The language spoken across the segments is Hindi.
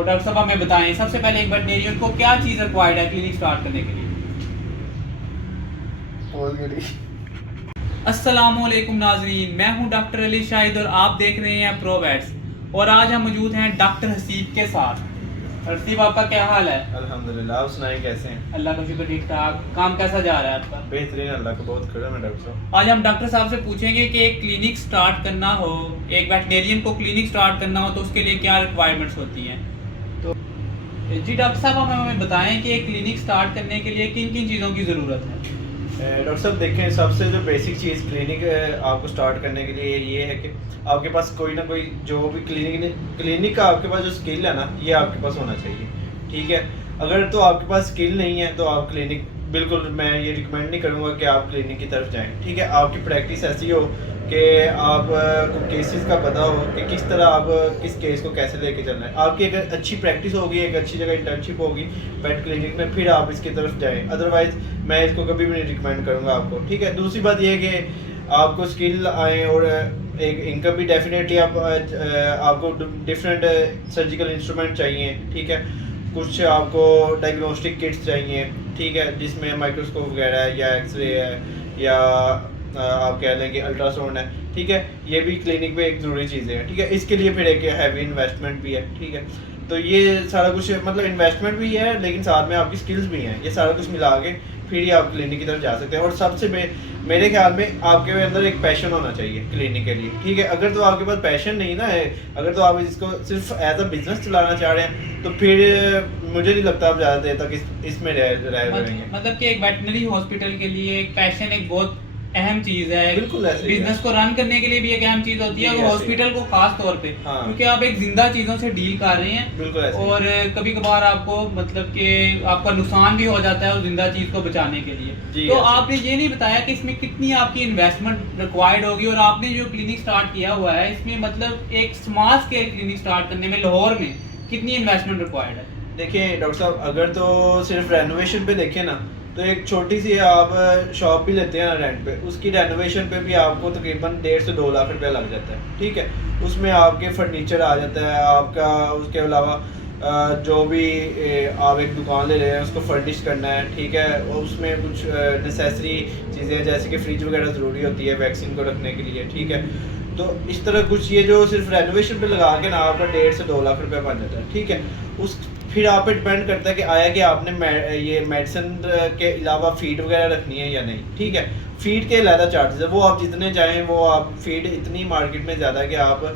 तो डॉक्टर साहब हमें बताएं, सबसे पहले एक वेटनेरियन को क्या चीज़ रिक्वायर्ड है क्लिनिक स्टार्ट करने के लिए? अस्सलामुअलैकुम नाजरीन, मैं हूं डॉक्टर अली शाहिद और आप देख रहे हैं प्रो वेट्स। और आज हम मौजूद हैं डॉक्टर हसीब के साथ। हसीब, आपका क्या हाल है? अल्हम्दुलिल्लाह। आप सुनाएं कैसे हैं? अल्लाह का शुक्र, ठीक ठाक। काम कैसा जा रहा है आपका? बेहतरीन, अल्लाह का बहुत करम है डॉक्टर साहब। आज हम डॉक्टर साहब से पूछेंगे कि एक क्लिनिक स्टार्ट करना हो, एक वेटनेरियन को क्लिनिक स्टार्ट करना हो तो उसके लिए क्या रिक्वायरमेंट्स होती हैं। तो जी डॉक्टर साहब, हमें बताएं कि एक क्लिनिक स्टार्ट करने के लिए किन किन चीज़ों की ज़रूरत है? डॉक्टर साहब देखें, सबसे जो बेसिक चीज़ क्लिनिक आपको स्टार्ट करने के लिए ये है कि आपके पास कोई ना कोई जो भी क्लिनिक का आपके पास जो स्किल है ना, ये आपके पास होना चाहिए। ठीक है, अगर तो आपके पास स्किल नहीं है तो आप क्लिनिक बिल्कुल, मैं ये रिकमेंड नहीं करूँगा कि आप क्लिनिक की तरफ जाएं। ठीक है, आपकी प्रैक्टिस ऐसी हो कि आप को केसेस का पता हो कि किस तरह आप किस केस को कैसे लेके चलना है। आपकी एक अच्छी प्रैक्टिस होगी, एक अच्छी जगह इंटर्नशिप होगी पेट क्लिनिक में, फिर आप इसकी तरफ जाएं। अदरवाइज मैं इसको कभी भी नहीं रिकमेंड करूँगा आपको। ठीक है, दूसरी बात यह है कि आपको स्किल आए और एक इनकम भी डेफिनेटली आपको डिफरेंट सर्जिकल इंस्ट्रूमेंट चाहिए। ठीक है, कुछ आपको डायग्नोस्टिक किट्स चाहिए। ठीक है, जिसमें माइक्रोस्कोप वगैरह है या एक्सरे है या आप कह लें कि अल्ट्रासाउंड है। ठीक है, ये भी क्लिनिक पे एक ज़रूरी चीज़ें हैं। ठीक है, इसके लिए फिर एक हैवी इन्वेस्टमेंट भी है। ठीक है, तो ये सारा कुछ मतलब इन्वेस्टमेंट भी है लेकिन साथ में आपकी स्किल्स भी हैं। ये सारा कुछ मिला के फिर ही आप क्लिनिक की तरफ जा सकते हैं। और सबसे मेरे ख्याल में आपके अंदर एक पैशन होना चाहिए क्लिनिक के लिए। ठीक है, अगर तो आपके पास पैशन नहीं ना है, अगर तो आप इसको सिर्फ एज अ बिजनेस चलाना चाह रहे हैं तो फिर मुझे नहीं लगता आप ज़्यादा देर तक इसमें रह रहेंगे। मतलब कि एक वेटनरी हॉस्पिटल के लिए एक पैशन एक बहुत अहम चीज है। बिल्कुल ऐसे ही है। बिजनेस को रन करने के लिए भी एक अहम चीज होती है, जी, और ऐसे हॉस्पिटल को खास तौर पे, हाँ। क्योंकि आप एक जिंदा चीजों से डील कर रहे हैं। बिल्कुल ऐसे और कभी कभार आपको मतलब कि आपका नुकसान भी हो जाता है उस जिंदा चीज को बचाने के लिए। जी, तो ऐसे। आपने ये नहीं बताया कि इसमें कितनी आपकी इन्वेस्टमेंट रिक्वायर्ड होगी, और आपने जो क्लिनिक स्टार्ट किया हुआ है इसमें मतलब एक स्मॉल स्केल क्लिनिक स्टार्ट करने में लाहौर में कितनी इन्वेस्टमेंट रिक्वायर्ड है? देखिए डॉक्टर साहब, अगर तो सिर्फ रेनोवेशन पे देखें ना, तो एक छोटी सी आप शॉप भी लेते हैं ना रेंट पे, उसकी रेनोवेशन पे भी आपको तकरीबन 1.5 से 2 लाख रुपया लग जाता है। ठीक है, उसमें आपके फर्नीचर आ जाता है आपका, उसके अलावा जो भी आप एक दुकान ले रहे हैं उसको फर्निश करना है। ठीक है, और उसमें कुछ नेसेसरी चीज़ें जैसे कि फ्रिज वगैरह ज़रूरी होती है वैक्सीन को रखने के लिए। ठीक है, तो इस तरह कुछ ये जो सिर्फ रेनोवेशन पे लगा के ना आपका 1.5 से 2 लाख रुपया बन जाता है। ठीक है, उस फिर आप पे डिपेंड करता है कि आया कि आपने ये मेडिसिन के अलावा फीड वगैरह रखनी है या नहीं। ठीक है, फीड के ज़्यादा चार्जेस है, वो आप जितने चाहें वो आप फीड इतनी मार्केट में ज़्यादा है कि आप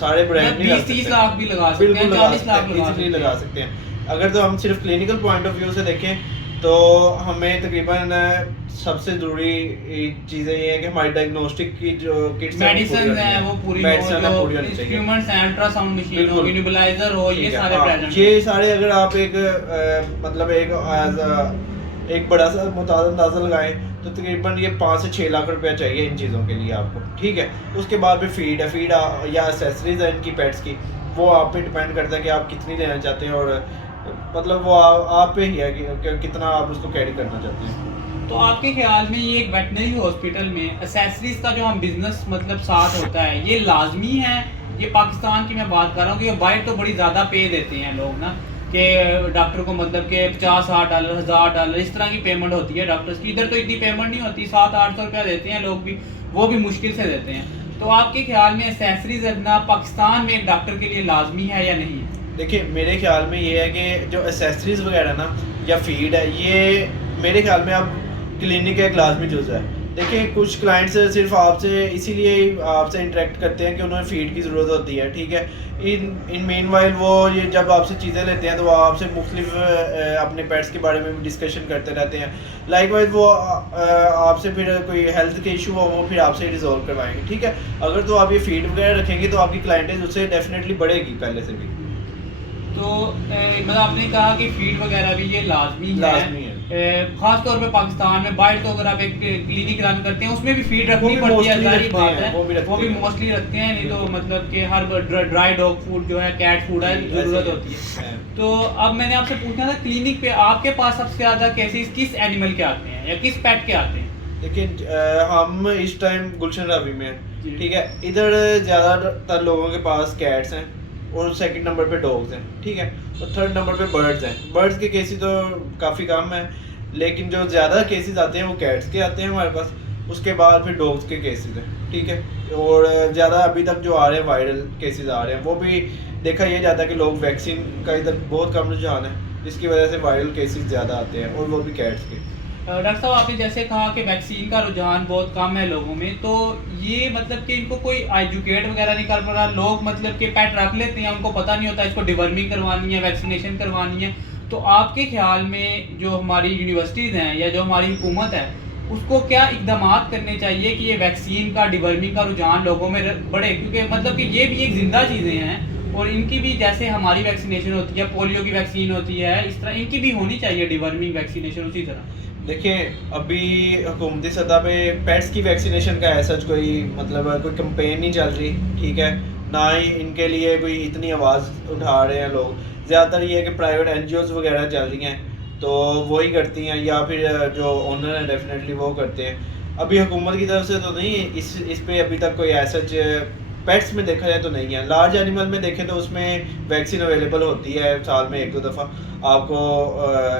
सारे ब्रांड नहीं 20-30 लाख भी लगा सकते हैं, 40 लाख लगा सकते हैं। अगर तो हम सिर्फ क्लिनिकल पॉइंट ऑफ व्यू से देखें तो हमें तकरीबन सबसे ज़रूरी चीज़ें ये है कि हमारी डायग्नोस्टिक की जो किट्स मेडिसिन है वो पूरी हो, इंस्ट्रूमेंट्स हैं, अल्ट्रासाउंड मशीन हो, नेबुलाइजर हो, ये सारे प्रेजेंट। ये सारे अगर आप एक मतलब एक बड़ा सा अंदाज़ा लगाएं तो तकरीबन ये 5 से 6 लाख रुपया चाहिए इन चीज़ों के लिए आपको। ठीक है, उसके बाद भी फीड है, या एसेसरीज है इनकी पेट्स की, वो आप पे डिपेंड करता है कि आप कितनी लेना चाहते हैं, और मतलब वो आप पे ही है कि कितना आप उसको कैरी करना चाहते हैं। तो आपके ख्याल में ये एक वेटनरी हॉस्पिटल में एसेसरीज का जो हम बिजनेस मतलब साथ होता है, ये लाजमी है? ये पाकिस्तान की मैं बात कर रहा हूँ कि बाहर तो बड़ी ज़्यादा पे देते हैं लोग ना, कि डॉक्टर को मतलब कि $50-60, $1000 इस तरह की पेमेंट होती है डॉक्टर्स की। इधर तो इतनी पेमेंट नहीं होती, 700-800 रुपया देते हैं लोग भी, वो भी मुश्किल से देते हैं। तो आपके ख्याल में एसेसरीज रखना पाकिस्तान में एक डॉक्टर के लिए लाजमी है या नहीं है? देखिए मेरे ख्याल में ये है कि जो एसेसरीज वगैरह ना या फीड है, ये मेरे ख्याल में अब क्लिनिक का एक लाजमी जुज़ है। देखिए कुछ क्लाइंट्स सिर्फ आपसे इसीलिए आपसे इंटरेक्ट करते हैं कि उन्हें फीड की ज़रूरत होती है। ठीक है, इन मेनवाइल वो ये जब आपसे चीज़ें लेते हैं तो वो आपसे मुख्तलिफ अपने पेट्स के बारे में भी डिस्कशन करते रहते हैं। लाइकवाइज वो आपसे फिर कोई हेल्थ के इशू हो वो फिर आपसे रिजॉल्व करवाएंगे। ठीक है, अगर तो आप ये फीड वगैरह रखेंगे तो आपकी क्लाइंटेज उससे डेफिनेटली बढ़ेगी पहले से भी। तो मतलब आपने कहा कि फीड वगैरह भी ये लाजमी है। खास तौर पे पाकिस्तान में बाहर तो अगर आप एक क्लिनिक रन करते हैं उसमें भी फीड रखनी पड़ती है, सारी बात है, वो भी मोस्टली रखते हैं। नहीं तो मतलब कि हर ड्राई डॉग फूड जो है, कैट फूड है, ज़रूरत होती है। तो अब मैंने आपसे पूछना था, क्लिनिक पे आपके पास सबसे ज़्यादा केसेस किस एनिमल के आते हैं या किस पेट के आते हैं? देखिए हम इस टाइम गुलशन रावी में हैं। ठीक है, इधर ज़्यादातर लोगों के पास कैट्स हैं। और सेकंड नंबर पे डॉग्स हैं, ठीक है। और थर्ड नंबर पे बर्ड्स हैं। बर्ड्स के केसेस तो काफ़ी कम है, लेकिन जो ज़्यादा केसेस आते हैं वो कैट्स के आते हैं हमारे पास। उसके बाद फिर डॉग्स के केसेस हैं, ठीक है। और ज़्यादा अभी तक जो आ रहे हैं वायरल केसेस आ रहे हैं, वो भी देखा यह जाता है कि लोग वैक्सीन का इधर बहुत कम रुझान है, जिसकी वजह से वायरल केसेस ज़्यादा आते हैं, और वो भी कैट्स के। डॉक्टर साहब, आपने जैसे कहा कि वैक्सीन का रुझान बहुत कम है लोगों में, तो ये मतलब कि इनको कोई एजुकेट वगैरह नहीं कर पा रहा। लोग मतलब कि पेट रख लेते हैं, उनको पता नहीं होता इसको डिवर्मिंग करवानी है, वैक्सीनेशन करवानी है। तो आपके ख्याल में जो हमारी यूनिवर्सिटीज़ हैं या जो हमारी हुकूमत है, उसको क्या इकदाम करने चाहिए कि ये वैक्सीन का डिवर्मिंग का रुझान लोगों में बढ़े? क्योंकि मतलब कि ये भी एक ज़िंदा चीज़ें हैं, और इनकी भी जैसे हमारी वैक्सीनेशन होती है, पोलियो की वैक्सीन होती है, इस तरह इनकी भी होनी चाहिए डिवर्मिंग वैक्सीनेशन उसी तरह। देखिए, अभी हुकूमती सतह पे पेट्स की वैक्सीनेशन का ऐसा कोई मतलब कोई कंपेन नहीं चल रही, ठीक है। ना ही इनके लिए कोई इतनी आवाज़ उठा रहे हैं लोग। ज़्यादातर ये है कि प्राइवेट एनजीओज़ वगैरह चल रही हैं, तो वही करती हैं, या फिर जो ओनर हैं डेफिनेटली वो करते हैं। अभी हुकूमत की तरफ से तो नहीं, इस पे अभी तक कोई ऐसा पेट्स में देखा जाए तो नहीं है। लार्ज एनिमल में देखें तो उसमें वैक्सीन अवेलेबल होती है साल में 1-2 दफ़ा। आपको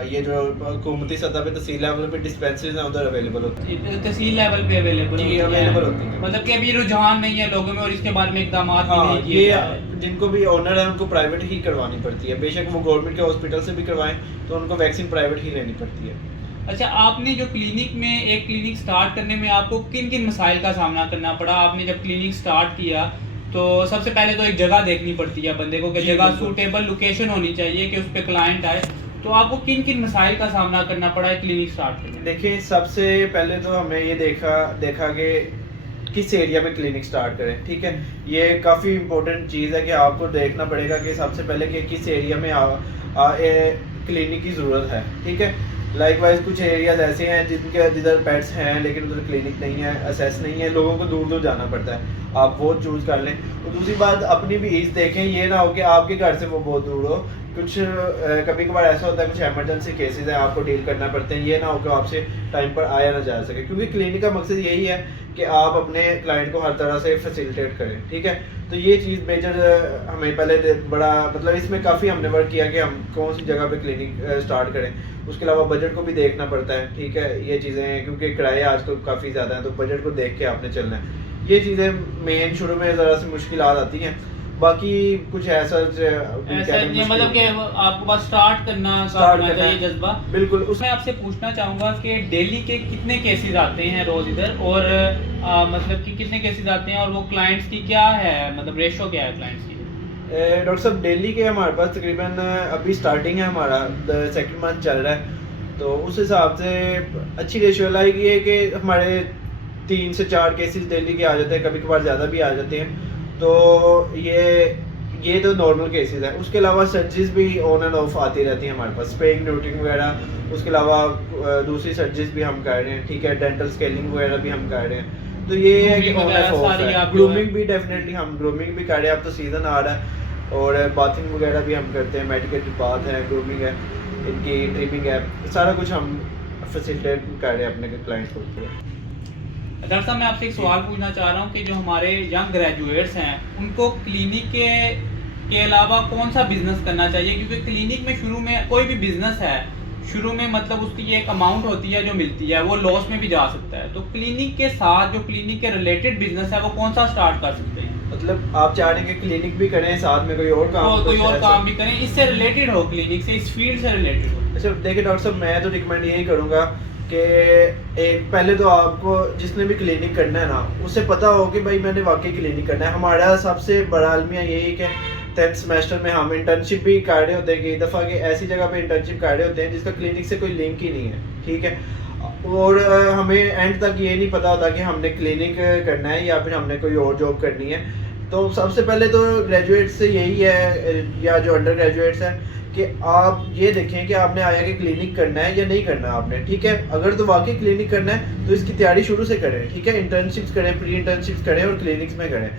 ये जो हुकूमती सतह पे तहसील लेवल पे डिस्पेंसरीज हैं उधर अवेलेबल होती है, तहसील लेवल पे अवेलेबल होती है। मतलब कि अभी रुझान नहीं है लोगों में, और इसके बारे में इकदाम हाँ, ये जिनको भी ओनर है उनको प्राइवेट ही करवानी पड़ती है। बेशक वो गवर्नमेंट के हॉस्पिटल से भी करवाएं, तो उनको वैक्सीन प्राइवेट ही लेनी पड़ती है। अच्छा, आपने जो क्लिनिक में एक क्लिनिक स्टार्ट करने में आपको किन किन मसाइल का सामना करना पड़ा? आपने जब क्लिनिक स्टार्ट किया तो सबसे पहले तो एक जगह देखनी पड़ती है बंदे को कि जगह सूटेबल लोकेशन होनी चाहिए कि उस पर क्लाइंट आए। तो आपको किन किन मसाइल का सामना करना पड़ा है क्लिनिक स्टार्ट करने? देखिए, सबसे पहले तो हमने ये देखा कि किस एरिया में क्लिनिक स्टार्ट करें, ठीक है। ये काफ़ी इंपॉर्टेंट चीज़ है कि आपको देखना पड़ेगा कि सबसे पहले कि किस एरिया में क्लिनिक की ज़रूरत है, ठीक है। लाइकवाइज कुछ एरियाज ऐसे हैं जिधर पेट्स हैं लेकिन उधर क्लिनिक नहीं है, असेस नहीं है, लोगों को दूर दूर जाना पड़ता है। आप वो चूज़ कर लें। और दूसरी बात, अपनी भी ईज़ देखें, ये ना हो कि आपके घर से वो बहुत दूर हो। कुछ कभी कभार ऐसा होता है, कुछ एमरजेंसी केसेस हैं, आपको डील करना पड़ते हैं। ये ना हो कि आपसे टाइम पर आया ना जा सके, क्योंकि क्लिनिक का मकसद यही है कि आप अपने क्लाइंट को हर तरह से फैसिलिटेट करें, ठीक है। तो ये चीज़ मेजर हमें पहले बड़ा मतलब इसमें काफ़ी हमने वर्क किया कि हम कौन सी जगह पे क्लिनिक स्टार्ट करें। उसके अलावा बजट को भी देखना पड़ता है, ठीक है। ये चीज़ें क्योंकि किराए आजकल काफ़ी ज़्यादा हैं, तो बजट को देख के आपने चलना है। ये चीज़ें मेन शुरू में ज़रा सी मुश्किल आती हैं। बाकी कुछ ऐसा नहीं, मतलब कि आपको बस स्टार्ट करना चाहिए जज्बा। बिल्कुल। मैं आपसे पूछना चाहूँगा कि दिल्ली के कितने केसेस आते हैं रोज़ इधर, और मतलब कि कितने केसेस आते हैं, और वो क्लाइंट्स की क्या है, मतलब रेशो क्या है क्लाइंट्स की? डॉक्टर साहब, दिल्ली के हमारे पास तकरीबन अभी स्टार्टिंग है, हमारा 2nd मंथ चल रहा है, तो उस हिसाब से अच्छी रेशियो लाइक ये है कि हमारे 3 से 4 केसेस दिल्ली के आ जाते हैं, कभी कभार ज़्यादा भी आ जाते हैं। तो ये तो नॉर्मल केसेस है। उसके अलावा सर्जरीज भी ऑन एंड ऑफ आती रहती हैं हमारे पास, स्पेइंग न्यूट्रिंग वगैरह। उसके अलावा दूसरी सर्जरीज भी हम कर रहे हैं, ठीक है। डेंटल स्केलिंग वगैरह भी हम कर रहे हैं। तो ये है कि ऑन एंड ऑफ है। ग्रूमिंग भी डेफिनेटली हम ग्रूमिंग भी कर रहे हैं। अब तो सीज़न आ रहा है, और बाथिंग वगैरह भी हम करते हैं। मेडिकेटेड बाथ है, ग्रूमिंग है, इनकी ट्रिमिंग है, सारा कुछ हम फैसिलिटेट कर रहे हैं अपने क्लाइंट को। डॉक्टर साहब, मैं आपसे एक सवाल पूछना चाह रहा हूँ कि जो हमारे यंग ग्रेजुएट्स हैं उनको क्लिनिक के अलावा कौन सा बिजनेस करना चाहिए? क्योंकि क्लिनिक में शुरू में कोई भी बिजनेस है, शुरू में मतलब उसकी एक अमाउंट होती है जो मिलती है, वो लॉस में भी जा सकता है। तो क्लिनिक के साथ जो क्लिनिक के रिलेटेड बिजनेस है वो कौन सा स्टार्ट कर सकते हैं? मतलब आप चाह रहे हैं कि क्लिनिक भी करें, साथ में कोई और काम भी करें, इससे रिलेटेड हो, क्लिनिक से, इस फील्ड से रिलेटेड हो। अच्छा, देखिए डॉक्टर साहब, मैं तो रिकमेंड यही करूँगा कि एक पहले तो आपको जिसने भी क्लिनिक करना है ना, उसे पता हो कि भाई मैंने वाकई क्लिनिक करना है। हमारा सबसे बड़ा अलमिया यही कि 10th सेमेस्टर में हम इंटर्नशिप भी कर रहे होते हैं कई दफ़ा, कि ऐसी जगह पे इंटर्नशिप कर रहे होते हैं जिसका क्लिनिक से कोई लिंक ही नहीं है, ठीक है। और हमें एंड तक ये नहीं पता होता कि हमने क्लिनिक करना है या फिर हमने कोई और जॉब करनी है। तो सबसे पहले तो ग्रेजुएट से यही है, या जो अंडर ग्रेजुएट्स हैं, कि आप ये देखें कि आपने आया कि क्लिनिक करना है या नहीं करना आपने, ठीक है। अगर तो वाकई क्लिनिक करना है तो इसकी तैयारी शुरू से करें, ठीक है। इंटर्नशिप्स करें, प्री इंटर्नशिप्स करें और क्लिनिक्स में करें,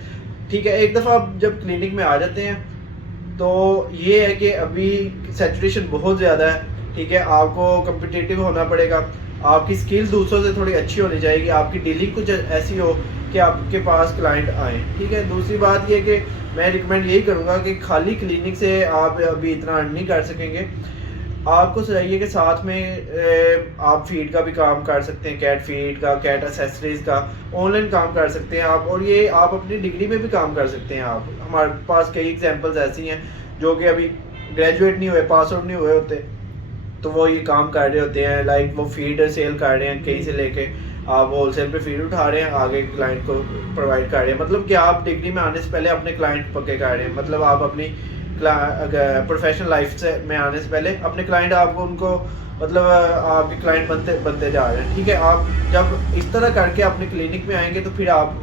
ठीक है। एक दफ़ा आप जब क्लिनिक में आ जाते हैं तो ये है कि अभी सैचुरेशन बहुत ज़्यादा है, ठीक है। आपको कम्पिटिटिव होना पड़ेगा, आपकी स्किल्स दूसरों से थोड़ी अच्छी होनी चाहिए, आपकी डीलिंग कुछ ऐसी हो कि आपके पास क्लाइंट आए, ठीक है। दूसरी बात ये कि मैं रिकमेंड यही करूँगा कि खाली क्लिनिक से आप अभी इतना अर्न नहीं कर सकेंगे। आपको चाहिए कि साथ में आप फीड का भी काम कर सकते हैं, कैट फीड का, कैट एसेसरीज का, ऑनलाइन काम कर सकते हैं आप, और ये आप अपनी डिग्री में भी काम कर सकते हैं आप। हमारे पास कई एग्जांपल्स ऐसी हैं जो कि अभी ग्रेजुएट नहीं हुए, पास आउट नहीं हुए होते, तो वो ये काम कर रहे होते हैं, लाइक वो फीड सेल कर रहे हैं, कहीं से लेके आप होलसेल पे फीड उठा रहे हैं, आगे क्लाइंट को प्रोवाइड कर रहे हैं। मतलब कि आप डिग्री में आने से पहले अपने क्लाइंट पक्के कर रहे हैं, मतलब आप अपनी प्रोफेशनल लाइफ से में आने से पहले अपने क्लाइंट आपको उनको मतलब आपके क्लाइंट बनते जा रहे हैं। ठीक है, आप जब इस तरह करके अपने क्लिनिक में आएंगे तो फिर आप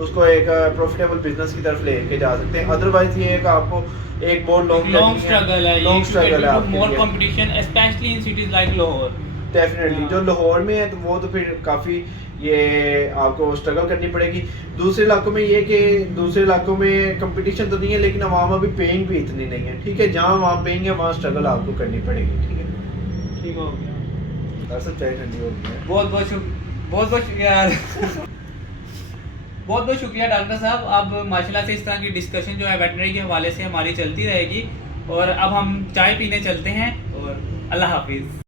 उसको एक प्रॉफिटेबल बिजनेस की तरफ लेके जा सकते हैं। अदरवाइज ये एक आपको एक बहुत लॉन्ग स्ट्रगल है, लॉन्ग स्ट्रगल है more competition specially in cities like Lahore. Definitely जो लाहौर में है तो वो तो फिर काफ़ी ये आपको स्ट्रगल करनी पड़ेगी। दूसरे इलाकों में ये कि दूसरे इलाकों में कंपटीशन तो नहीं है, लेकिन अवाम अभी पेइंग भी इतनी नहीं है। ठीक है, जहाँ वहाँ पेइंग है वहाँ स्ट्रगल आपको करनी पड़ेगी। ठीक है, ठीक हो गया, चाय ठंडी हो गई है। बहुत बहुत शुक्रिया बहुत बहुत शुक्रिया डॉक्टर साहब। अब माशाल्लाह से इस तरह की डिस्कशन जो है वेटनरी के हवाले से हमारी चलती रहेगी, और अब हम चाय पीने चलते हैं, और अल्लाह हाफिज़।